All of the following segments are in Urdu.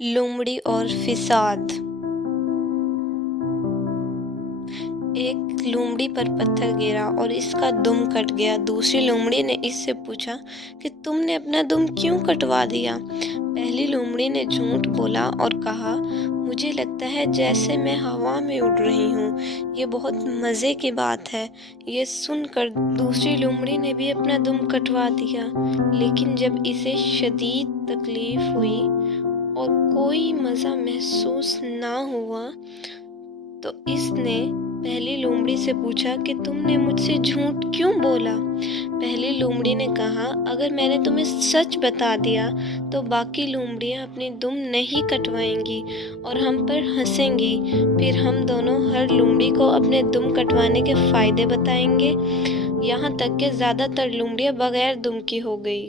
لومڑی اور فساد۔ ایک لومڑی پر پتھر گرا اور اس کا دم کٹ گیا۔ دوسری لومڑی نے اس سے پوچھا کہ تم نے اپنا دم کیوں کٹوا دیا؟ پہلی لومڑی نے جھوٹ بولا اور کہا، مجھے لگتا ہے جیسے میں ہوا میں اڑ رہی ہوں، یہ بہت مزے کی بات ہے۔ یہ سن کر دوسری لومڑی نے بھی اپنا دم کٹوا دیا، لیکن جب اسے شدید تکلیف ہوئی اور کوئی مزہ محسوس نہ ہوا تو اس نے پہلی لومڑی سے پوچھا کہ تم نے مجھ سے جھوٹ کیوں بولا؟ پہلی لومڑی نے کہا، اگر میں نے تمہیں سچ بتا دیا تو باقی لومڑیاں اپنی دم نہیں کٹوائیں گی اور ہم پر ہنسیں گی، پھر ہم دونوں ہر لومڑی کو اپنے دم کٹوانے کے فائدے بتائیں گے، یہاں تک کہ زیادہ تر لومڑیاں بغیر دم کی ہو گئی۔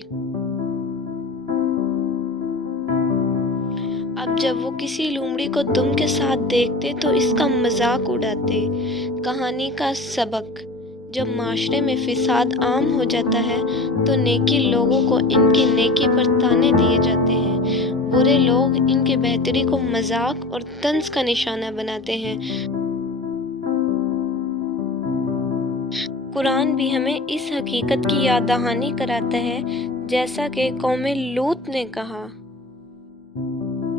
اب جب وہ کسی لومڑی کو دم کے ساتھ دیکھتے تو اس کا مذاق اڑاتے۔ کہانی کا سبق: جب معاشرے میں فساد عام ہو جاتا ہے تو نیکی لوگوں کو ان کی نیکی پر طعنے دیے جاتے ہیں، برے لوگ ان کی بہتری کو مذاق اور طنز کا نشانہ بناتے ہیں۔ قرآن بھی ہمیں اس حقیقت کی یاد دہانی کراتا ہے، جیسا کہ قوم لوط نے کہا،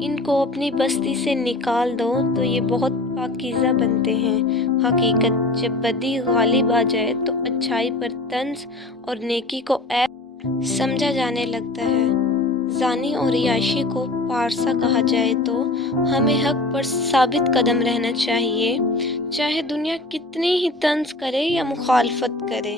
ان کو اپنی بستی سے نکال دو تو یہ بہت پاکیزہ بنتے ہیں۔ حقیقت: جب بدی غالب آ جائے تو اچھائی پر طنز اور نیکی کو عیب سمجھا جانے لگتا ہے۔ زانی اور عیاشی کو پارسا کہا جائے تو ہمیں حق پر ثابت قدم رہنا چاہیے، چاہے دنیا کتنی ہی طنز کرے یا مخالفت کرے۔